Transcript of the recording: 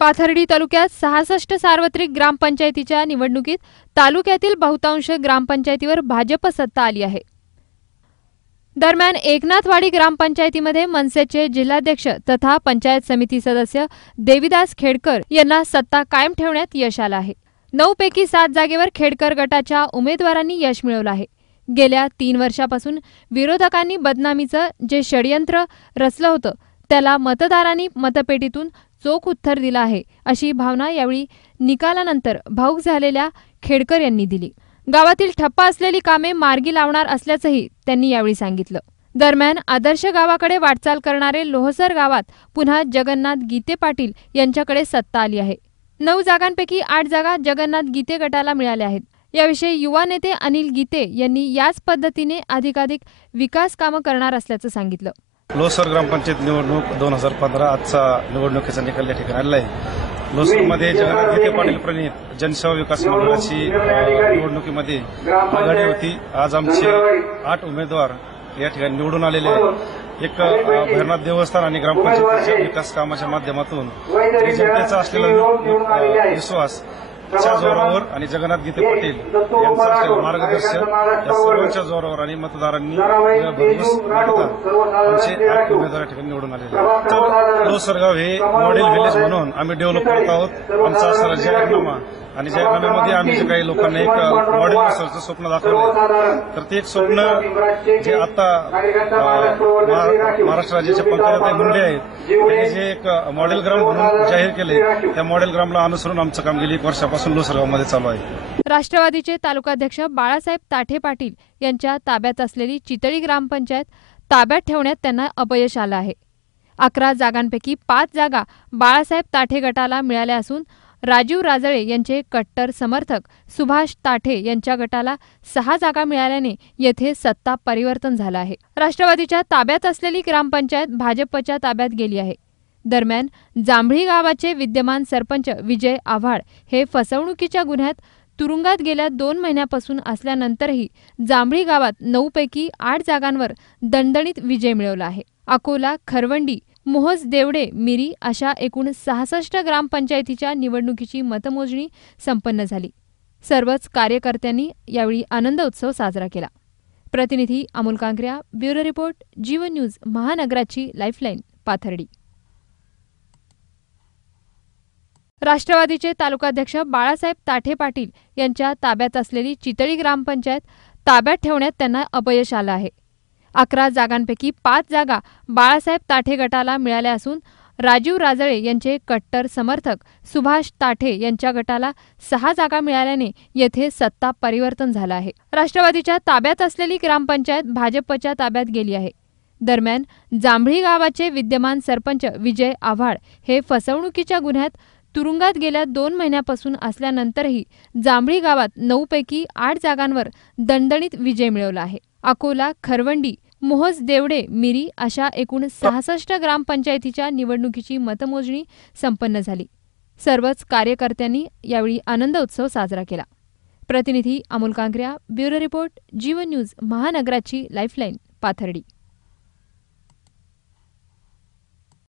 पाथर्डी तालुक्यात 66 सार्वत्रिक ग्रामपंचायतीच्या निवडणुकीत तालुक्यातील बहुतांश ग्रामपंचायतीवर भाजप सत्ता आली आहे। दरम्यान एकनाथवाडी ग्रामपंचायतीमध्ये मनसेचे जिल्हाध्यक्ष तथा पंचायत समिती सदस्य देविदास खेडकर यांना सत्ता कायम ठेवण्यात यश आलं आहे। 9 पैकी 7 जागेवर खेडकर गटाच्या उमेदवारांनी यश मिळवलं आहे। गेल्या 3 वर्षापासून विरोधकांनी बदनामीचं जे षडयंत्र रचलं होतं त्याला मतदारांनी मतपेटीतून चोख उत्तर दिलं आहे, अशी भावना यावेळी निकालानंतर भावूक झालेल्या खेडकर यांनी दिली। गावातील ठप्प असलेली कामे मार्गी लावणार असल्याचंही त्यांनी यावेळी सांगितलं। दरम्यान आदर्श गावाकडे वाटचाल करणारे लोहसर गावात पुन्हा जगन्नाथ गीते पाटील यांच्याकडे सत्ता आली आहे। 9 जागांपैकी 8 जागा जगन्नाथ गीते गटाला मिळाल्या आहेत। याविषयी युवा नेते अनिल गीते यांनी याच पद्धतीने अधिकाधिक विकास कामं करणार असल्याचं सांगितलं। लोहसर ग्रामपंचायत निवडणूक 2015 आजचा निवडणुकीचा निकाल या ठिकाणी आलेला आहे। लोहसरमध्ये जगन्नाथ गीते पाटील प्रणित जनसेवा विकास मंडळाची निवडणुकीमध्ये आघाडी होती। आज आमचे 8 उमेदवार या ठिकाणी निवडून आलेले आहेत। एक भैरनाथ देवस्थान आणि ग्रामपंचायतीच्या विकास कामाच्या माध्यमातून जनतेचा असलेला विश्वास च्या जोरावर आणि जगन्नाथ गीते पाटील यांचं असलेलं मार्गदर्शन या सर्वांच्या जोरावर आणि मतदारांनी भरघोस मतदान आमचे 8 उमेदवार या ठिकाणी निवडून आलेले आहेत। लोहसर गाव हे मॉडेल व्हिलेज म्हणून आम्ही डेव्हलप करत आहोत। आमचा असणारा जाहीरनामा आणि जाहीरनाम्यामध्ये आम्ही जे काही लोकांना एक मॉडेल लोहसरचं स्वप्न दाखवलं, तर ते एक स्वप्न जे आता महाराष्ट्र राज्याचे पंकजाताई मुंडे आहेत त्यांनी जे एक मॉडेल ग्राम म्हणून जाहीर केले, त्या मॉडेल ग्रामला अनुसरून आमचं काम गेली 1 वर्षापासून लोहसर गावामध्ये चालू आहे। राष्ट्रवादीचे तालुकाध्यक्ष बाळासाहेब ताठे पाटील यांच्या ताब्यात असलेली चितळी ग्रामपंचायत ताब्यात ठेवण्यात त्यांना अपयश आलं आहे। 11 जागांपैकी 5 जागा बाळासाहेब ताठे गटाला मिळाल्या असून राजीव राजळे यांचे कट्टर समर्थक सुभाष ताठे यांच्या गटाला 6 जागा मिळाल्याने येथे सत्ता परिवर्तन झालं आहे। राष्ट्रवादीच्या ताब्यात असलेली ग्रामपंचायत भाजपच्या ताब्यात गेली आहे। दरम्यान जांभळी गावाचे विद्यमान सरपंच विजय आव्हाड हे फसवणुकीच्या गुन्ह्यात तुरुंगात गेल्या 2 महिन्यापासून असल्यानंतरही जांभळी गावात 9 पैकी 8 जागांवर दणदणीत विजय मिळवला आहे। अकोला, खरवंडी, मोहोज देवडे, मिरी अशा एकूण 66 ग्रामपंचायतीच्या निवडणुकीची मतमोजणी संपन्न झाली। सर्वच कार्यकर्त्यांनी यावेळी आनंद उत्सव साजरा केला। प्रतिनिधी अमोल कांकऱ्या, ब्युरो रिपोर्ट, जीवन न्यूज, महानगराची लाईफलाईन, पाथर्डी। राष्ट्रवादीचे तालुकाध्यक्ष बाळासाहेब ताठे पाटील यांच्या ताब्यात असलेली चितळी ग्रामपंचायत ताब्यात ठेवण्यात त्यांना अपयश आलं आहे। 11 जागांपैकी 5 जागा बाळासाहेब ताठे गटाला मिळाल्या असून राजीव राजळे यांचे कट्टर समर्थक सुभाष ताठे यांच्या गटाला 6 जागा मिळाल्याने येथे सत्ता परिवर्तन झालं आहे। राष्ट्रवादीच्या ताब्यात असलेली ग्रामपंचायत भाजपच्या ताब्यात गेली आहे। दरम्यान जांभळी गावाचे विद्यमान सरपंच विजय आव्हाड हे फसवणुकीच्या गुन्ह्यात तुरुंगात गेल्या 2 महिन्यापासून असल्यानंतरही जांभळी गावात 9 पैकी 8 जागांवर दणदणीत विजय मिळवला आहे। अकोला, खरवंडी, मोहोज देवडे, मिरी अशा एकूण 66 ग्रामपंचायतीच्या निवडणुकीची मतमोजणी संपन्न झाली। सर्वच कार्यकर्त्यांनी यावेळी आनंद उत्सव साजरा केला। प्रतिनिधी अमोल कांकऱ्या, ब्युरो रिपोर्ट, जीवन न्यूज, महानगराची लाईफलाईन, पाथर्डी।